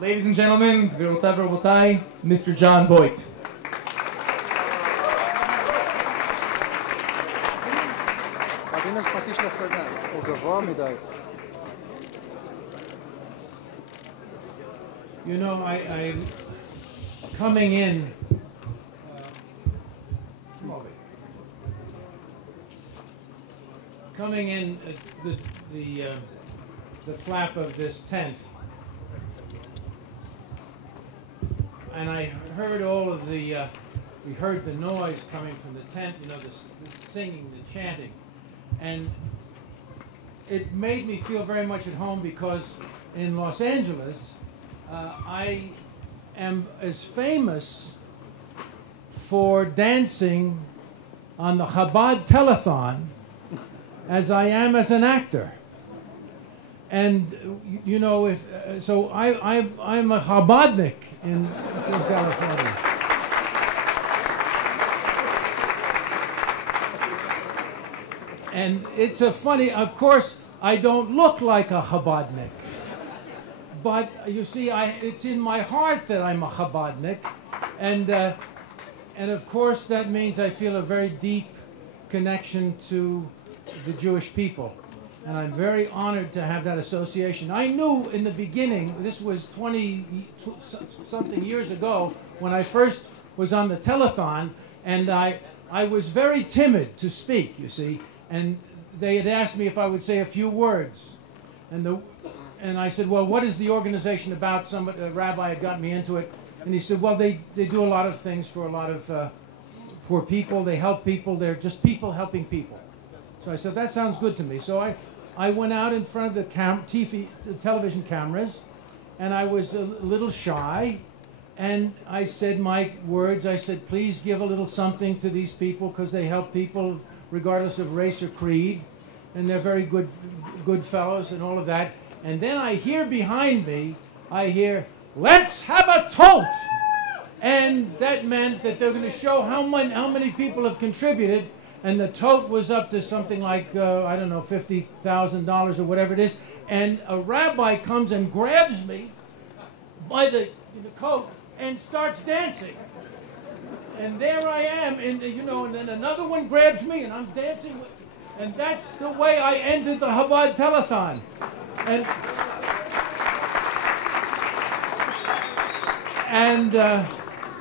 Ladies and gentlemen, Gvirotai v'Rabotai, Mr. Jon Voight. You know, I coming in, the flap of this tent, and I heard all of the, we heard the noise coming from the tent, you know, the singing, the chanting, and it made me feel very much at home because in Los Angeles, I am as famous for dancing on the Chabad telethon as I am as an actor. And you know, if so, I'm a Chabadnik in California. And it's a funny, of course, I don't look like a Chabadnik. But you see, it's in my heart that I'm a Chabadnik. And of course, that means I feel a very deep connection to the Jewish people. And I'm very honored to have that association. I knew in the beginning, this was 20-something years ago, when I first was on the telethon, and I was very timid to speak, you see. And they had asked me if I would say a few words. And I said, well, what is the organization about? A rabbi had got me into it. And he said, well, they do a lot of things for a lot of poor people. They help people. They're just people helping people. So I said, that sounds good to me. So I went out in front of the television cameras, and I was a little shy. And I said my words. I said, please give a little something to these people because they help people regardless of race or creed. And they're very good fellows and all of that. And then I hear behind me, I hear, let's have a tote! And that meant that they're going to show how many people have contributed. And the tote was up to something like, I don't know, $50,000 or whatever it is. And a rabbi comes and grabs me by the coat and starts dancing. And there I am, and then another one grabs me and I'm dancing. And that's the way I entered the Chabad telethon.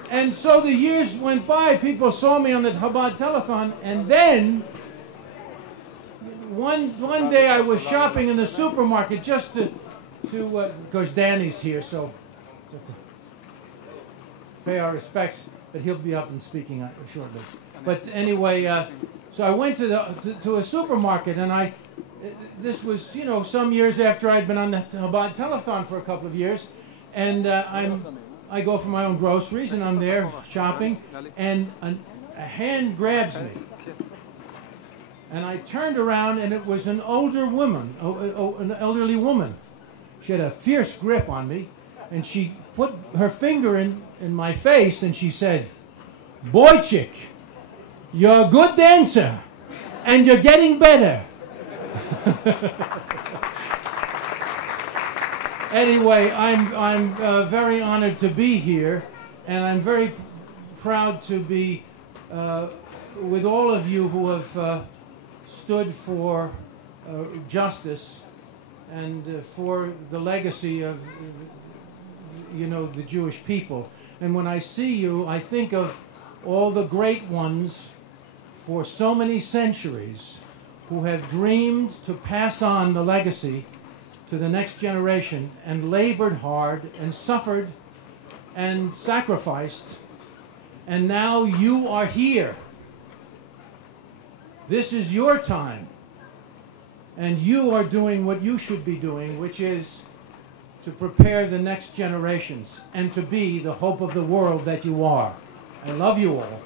And so the years went by, people saw me on the Chabad telethon, and then one day I was shopping in the supermarket just to because Danny's here, so pay our respects, but he'll be up and speaking shortly. But anyway, so I went to a supermarket, and this was, some years after I'd been on the Chabad telethon for a couple of years, and I go for my own groceries, and I'm there shopping, and a hand grabs me. And I turned around, and it was an older woman, an elderly woman. She had a fierce grip on me, and she put her finger in my face, and she said, "Boychik, you're a good dancer, and you're getting better." Anyway, I'm very honored to be here, and I'm very proud to be with all of you who have stood for justice and for the legacy of the Jewish people. And when I see you, I think of all the great ones for so many centuries who have dreamed to pass on the legacy to the next generation and labored hard and suffered and sacrificed. And now you are here. This is your time. And you are doing what you should be doing, which is to prepare the next generations and to be the hope of the world that you are. I love you all.